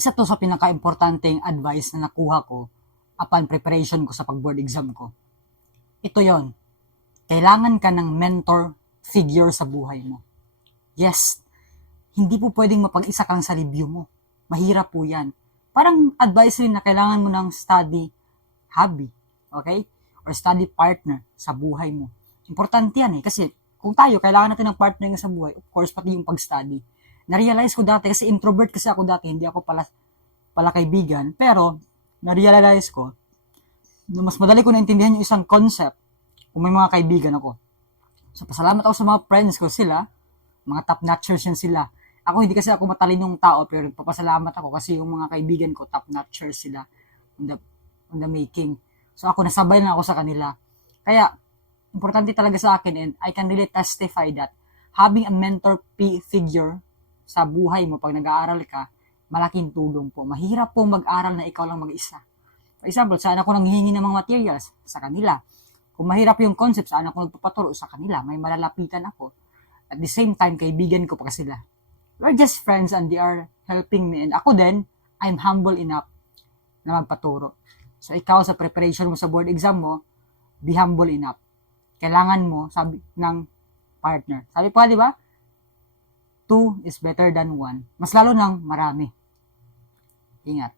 Isa to sa pinaka-importanteng advice na nakuha ko upon preparation ko sa pag-board exam ko. Ito yon. Kailangan ka ng mentor figure sa buhay mo. Yes, hindi po pwedeng mapag-isa kang sa review mo. Mahirap po yan. Parang advice rin na kailangan mo ng study hobby, okay? Or study partner sa buhay mo. Importante yan kasi kung tayo, kailangan natin ng partner sa buhay, of course, pati yung pag-study. Na-realize ko dati, kasi introvert kasi ako dati, hindi ako pala kaibigan, pero na-realize ko, na mas madali ko naintindihan yung isang concept kung may mga kaibigan ako. So, pasalamat ako sa mga friends ko, sila, mga top-notchers yan sila. Ako, hindi kasi ako matalinong tao, pero papasalamat ako kasi yung mga kaibigan ko, top-notchers sila on the making. So, ako, nasabay na ako sa kanila. Kaya, importante talaga sa akin, and I can really testify that having a mentor figure sa buhay mo pag nag-aaral ka, malaking tulong po. Mahirap po mag-aral na ikaw lang mag-isa. For example, saan ako nanghihingi ng mga materials? Sa kanila. Kung mahirap yung concept, saan ako nagpapaturo? Sa kanila. May malalapitan ako. At the same time, kaibigan ko pa sila. We're just friends and they are helping me. And ako din, I'm humble enough na magpaturo. So, ikaw sa preparation mo sa board exam mo, be humble enough. Kailangan mo, sabi ng partner. Sabi pa, di ba? 2 is better than 1. Mas lalo ng marami. Ingat.